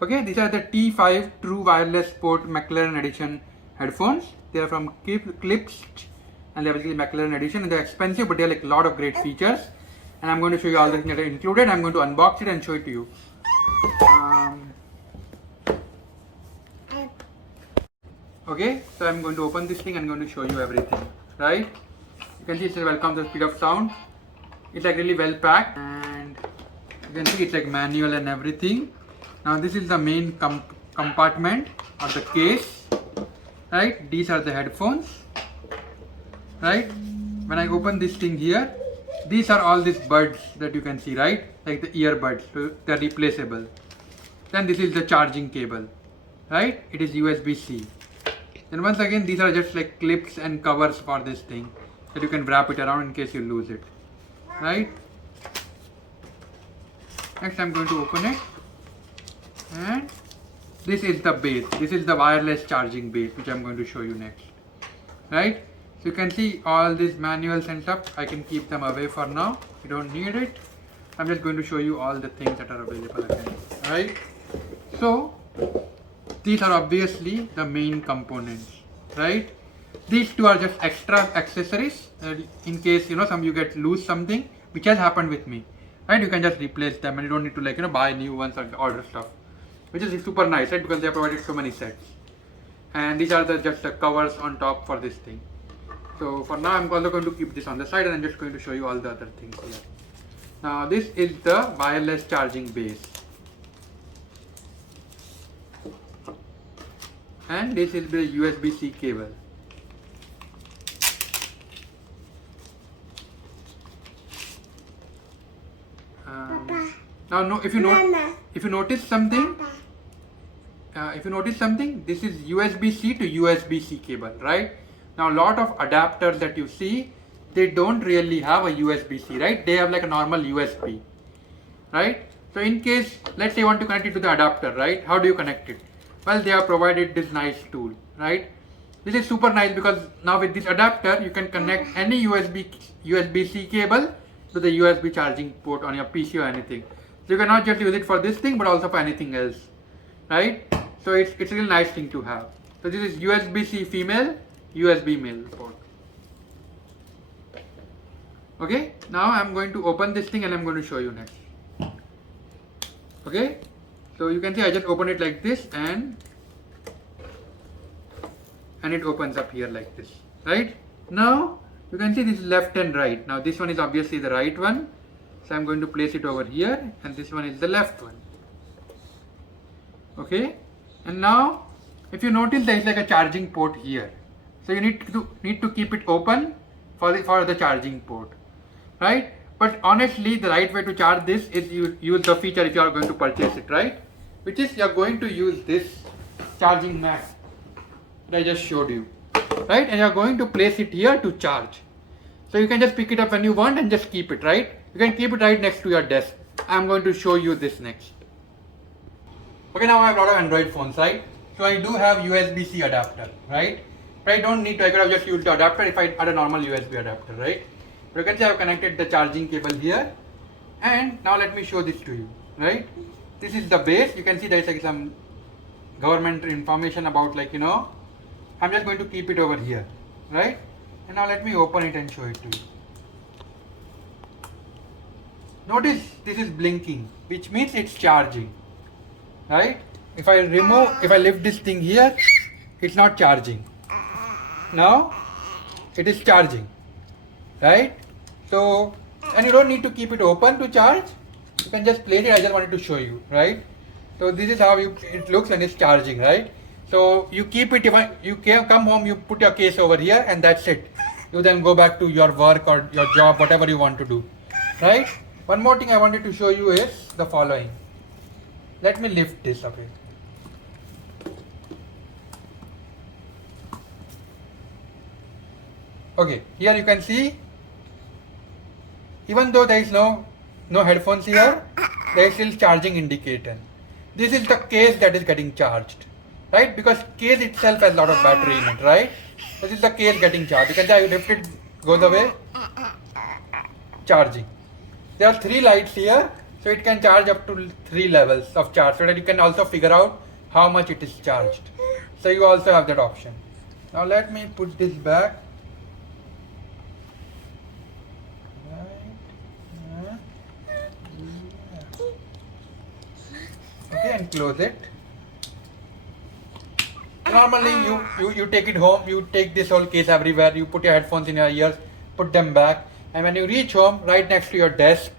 Okay, these are the T5 True Wireless Sport McLaren Edition headphones. They are from Clips and they're basically McLaren Edition, and they're expensive, but they're like a lot of great features. And I'm going to show you all the things that are included. I'm going to unbox it and show it to you. Okay, so I'm going to open this thing and I'm going to show you everything, right? You can see it says welcome to the speed of sound. It's like really well packed, and you can see it's like manual and everything. Now this is the main compartment of the case, right? These are the headphones, right? When I open this thing here, these are all these buds that you can see, right? Like the earbuds, so they're replaceable. Then this is the charging cable, right? It is USB-C. Then once again, these are just like clips and covers for this thing that you can wrap it around in case you lose it, right? Next I'm going to open it, and this is the base. This is the wireless charging base, which I'm going to show you next, right? So you can see all these manuals and stuff. I can keep them away for now. You don't need it. I'm just going to show you all the things that are available again, right? So these are obviously the main components, right? These two are just extra accessories in case you lose something, which has happened with me, right? You can just replace them and you don't need to buy new ones or order stuff, which is super nice, right? Because they have provided so many sets. And these are just the covers on top for this thing. So for now I'm also going to keep this on the side, and I'm just going to show you all the other things here. Now this is the wireless charging base, and this is the USB-C cable. Now, no, if you notice something, this is USB-C to USB-C cable, right? Now, a lot of adapters that you see, they don't really have a USB-C, right? They have like a normal USB, right? So, in case, let's say you want to connect it to the adapter, right? How do you connect it? Well, they have provided this nice tool, right? This is super nice because now with this adapter, you can connect any USB-C cable to the USB charging port on your PC or anything. So you cannot just use it for this thing, but also for anything else, right? So it's a really nice thing to have. So this is USB-C female, USB male port. Okay, now I'm going to open this thing and I'm going to show you next. Okay, so you can see I just open it like this, and it opens up here like this, right? Now you can see this is left and right. Now this one is obviously the right one, so I'm going to place it over here, and this one is the left one. Okay, and now if you notice there is like a charging port here, so you need to keep it open for the charging port, right? But honestly, the right way to charge this is you use the feature if you are going to purchase it, right? Which is you are going to use this charging mat that I just showed you, right? And you are going to place it here to charge. So you can just pick it up when you want and just keep it, right? You can keep it right next to your desk. I'm going to show you this next. Okay, now I have a lot of Android phones, right? So I do have USB-C adapter, right? But I don't need to, I could have just used the adapter if I had a normal USB adapter, right? But you can see I have connected the charging cable here. And now let me show this to you, right? This is the base. You can see there is like some government information about I'm just going to keep it over here, right? And now let me open it and show it to you. Notice this is blinking, which means it's charging, right? If I lift this thing here, it's not charging. Now it is charging, right? So, and you don't need to keep it open to charge. You can just place it. I just wanted to show you, right? So this is how it looks, and it's charging, right? So you keep it. If you come home, you put your case over here, and that's it. You then go back to your work or your job, whatever you want to do, right? One more thing I wanted to show you is the following. Let me lift this up here. Okay, here you can see, even though there is no headphones here, there is still charging indicator. This is the case that is getting charged, right? Because case itself has a lot of battery in it, right? This is the case getting charged. You can see I lift it, goes away, charging. There are 3 lights here So it can charge up to 3 levels of charge, so that you can also figure out how much it is charged. So you also have that option. Now let me put this back. Okay, and close it. Normally you take it home, you take this whole case everywhere, you put your headphones in your ears, put them back, and when you reach home, right next to your desk,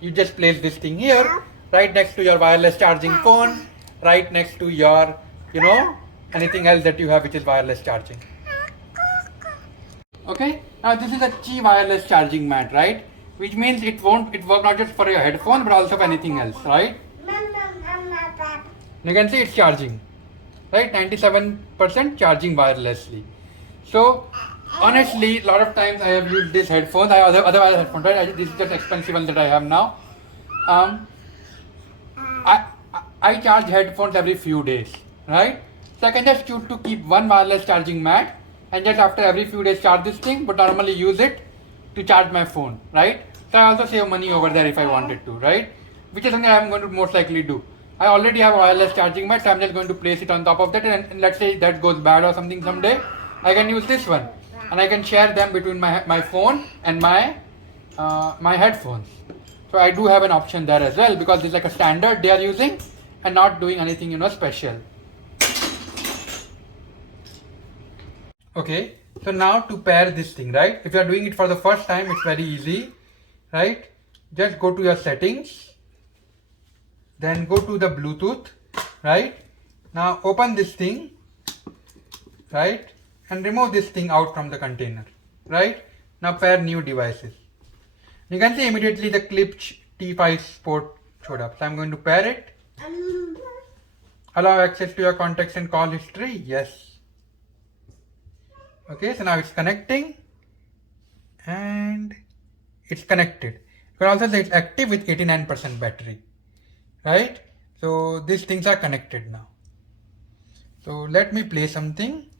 you just place this thing here, right next to your wireless charging phone, right next to your, anything else that you have which is wireless charging. Okay, now this is a Qi wireless charging mat, right? Which means it work not just for your headphone but also for anything else, right? You can see it's charging, right? 97% charging wirelessly. So honestly, a lot of times I have used these headphones. I have other wireless headphones, right? This is just expensive one that I have now. I charge headphones every few days, right? So I can just choose to keep one wireless charging mat and just after every few days charge this thing, but normally use it to charge my phone, right? So I also save money over there if I wanted to, right? Which is something I'm going to most likely do. I already have a wireless charging mat, so I'm just going to place it on top of that, and let's say that goes bad or something someday, I can use this one, and I can share them between my phone and my headphones. So I do have an option there as well, because it's like a standard they are using and not doing anything special. Okay, so now to pair this thing, right? If you are doing it for the first time, it's very easy, right? Just go to your settings, then go to the Bluetooth, right? Now open this thing, right? And remove this thing out from the container, right? Now pair new devices. You can see immediately the Klipsch T5 port showed up. So I'm going to pair it. Allow access to your contacts and call history, yes. Okay, so now it's connecting and it's connected. You can also say it's active with 89% battery, right? So these things are connected now. So let me play something.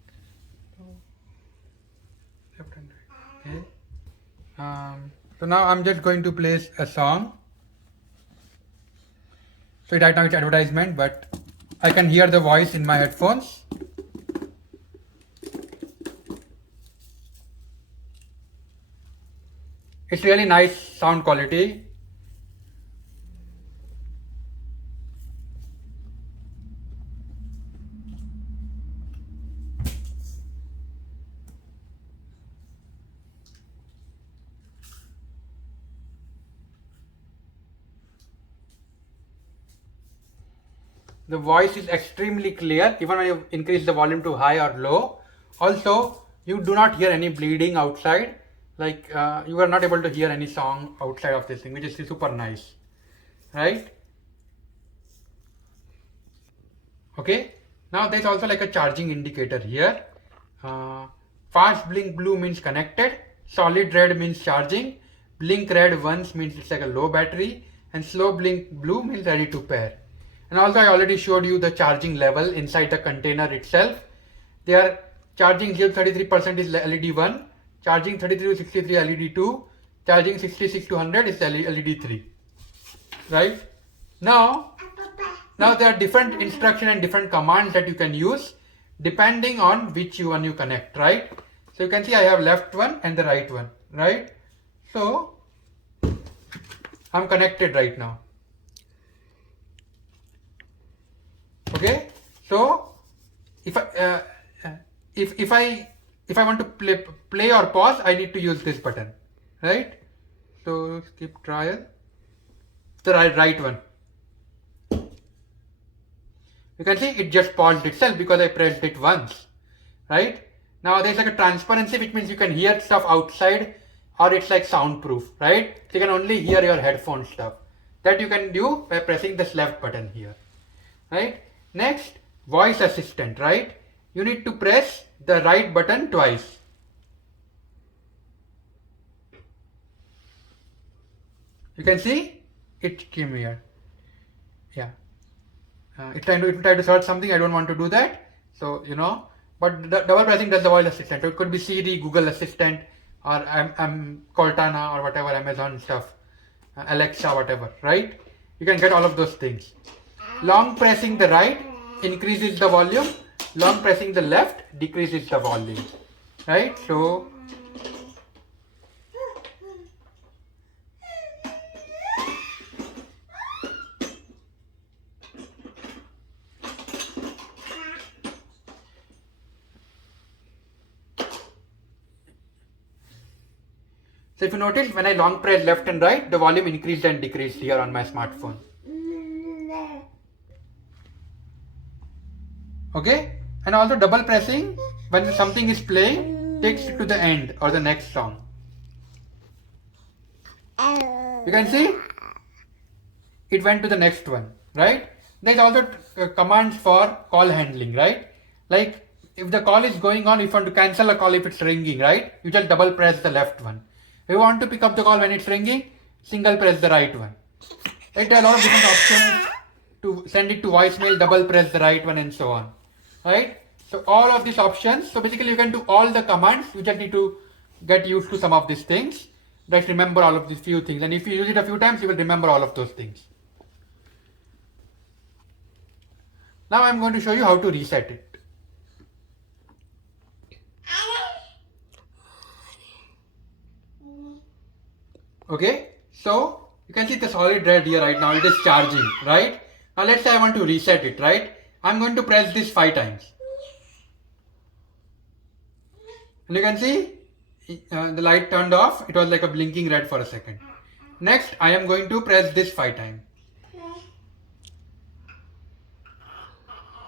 Okay. So now I'm just going to place a song. So right now it's advertisement, but I can hear the voice in my headphones. It's really nice sound quality. The voice is extremely clear even when you increase the volume to high or low. Also, you do not hear any bleeding outside. Like you are not able to hear any song outside of this thing, which is super nice, right? Okay, now there's also like a charging indicator here. Fast blink blue means connected, solid red means charging, blink red once means it's like a low battery, and slow blink blue means ready to pair. And also I already showed you the charging level inside the container itself. They are charging 33% is LED 1, charging 33 to 63 LED 2, charging 66 to 100 is LED 3, right? Now there are different instructions and different commands that you can use depending on which one you connect, right? So you can see I have left one and the right one, right? So I'm connected right now. Okay, so if I want to play or pause, I need to use this button, right? So skip trial, the right one. You can see it just paused itself because I pressed it once, right? Now there's like a transparency, which means you can hear stuff outside, or it's like soundproof, right? So you can only hear your headphone stuff. That you can do by pressing this left button here, right? Next, voice assistant, right? You need to press the right button twice. You can see it came here. Yeah. It's trying to search something. I don't want to do that. So, but the double pressing does the voice assistant. So it could be Siri, Google Assistant, or Cortana, or whatever, Amazon stuff, Alexa, whatever, right? you can get all of those things. Long pressing the right increases the volume, long pressing the left decreases the volume, right? So if you notice, when I long press left and right, the volume increased and decreased here on my smartphone. Okay, and also double pressing when something is playing takes it to the end or the next song. You can see it went to the next one, right? There's also commands for call handling, right? Like if the call is going on, if you want to cancel a call if it's ringing, right? You just double press the left one. If you want to pick up the call when it's ringing, single press the right one. Right? There are a lot of different options to send it to voicemail, double press the right one and so on. Right? So all of these options, so basically you can do all the commands, you just need to get used to some of these things. Just remember all of these few things, and if you use it a few times, you will remember all of those things. Now I'm going to show you how to reset it. Okay, so you can see the solid red here right now, it is charging, right? Now let's say I want to reset it, right? I'm going to press this 5 times. And you can see the light turned off, it was like a blinking red for a second. Next, I am going to press this 5 times.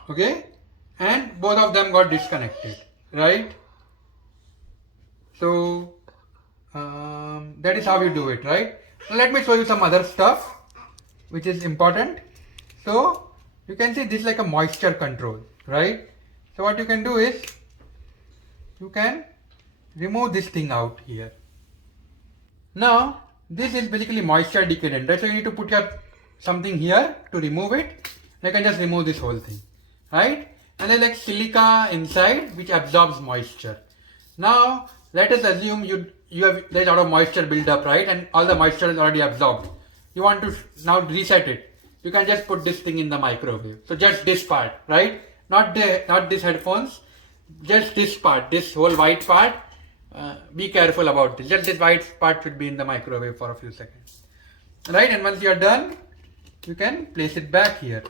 Okay, and both of them got disconnected, right? So that is how you do it, right? Now let me show you some other stuff which is important. So you can see this is like a moisture control, right? So what you can do is you can remove this thing out here. Now this is basically moisture decadent, right? So you need to put your something here to remove it. You can just remove this whole thing, right? And there's like silica inside which absorbs moisture. Now let us assume there's a lot of moisture build up, right? And all the moisture is already absorbed. You want to now reset it. You can just put this thing in the microwave. So just this part, right? Not this headphones, just this part, this whole white part. Be careful about this. Just this white part should be in the microwave for a few seconds, right? And once you are done, you can place it back here.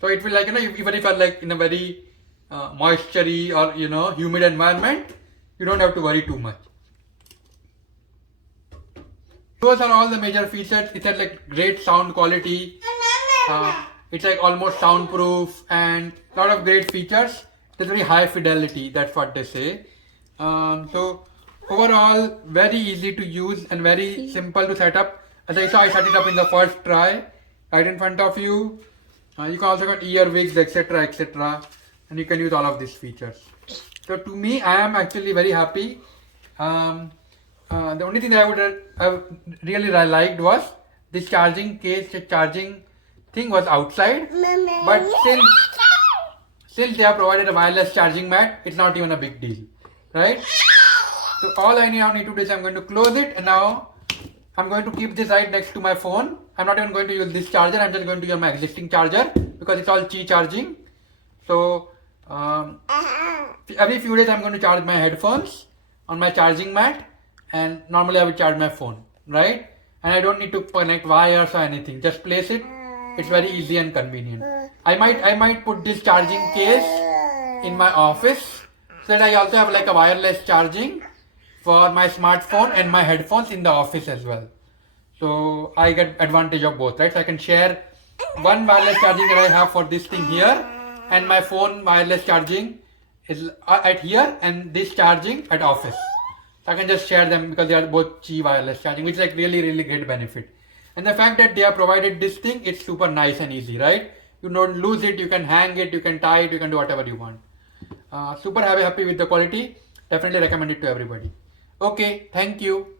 So it will, like, even if you are like in a very moistury or humid environment, you don't have to worry too much. Those are all the major features. It has like great sound quality. It's like almost soundproof and a lot of great features. It's very high fidelity. That's what they say. So overall, very easy to use and very simple to set up. As I saw, I set it up in the first try, right in front of you. You can also get earwigs, etc., etc., and you can use all of these features. So to me, I am actually very happy. The only thing that I really liked was this charging case, the charging thing was outside, but still they have provided a wireless charging mat. It's not even a big deal, right? So all I now need to do is I'm going to close it, and now I'm going to keep this right next to my phone. I'm not even going to use this charger. I'm just going to use my existing charger because it's all Qi charging. So every few days I'm going to charge my headphones on my charging mat, and normally I will charge my phone, right? And I don't need to connect wires or anything. Just place it. It's very easy and convenient. I might put this charging case in my office so that I also have like a wireless charging for my smartphone and my headphones in the office as well. So I get advantage of both, right? So I can share one wireless charging that I have for this thing here, and my phone wireless charging is at here, and this charging at office. So I can just share them because they are both Qi wireless charging, which is like really, really great benefit. And the fact that they have provided this thing, it's super nice and easy, right? You don't lose it, you can hang it, you can tie it, you can do whatever you want. Super happy with the quality. Definitely recommend it to everybody. Okay, thank you.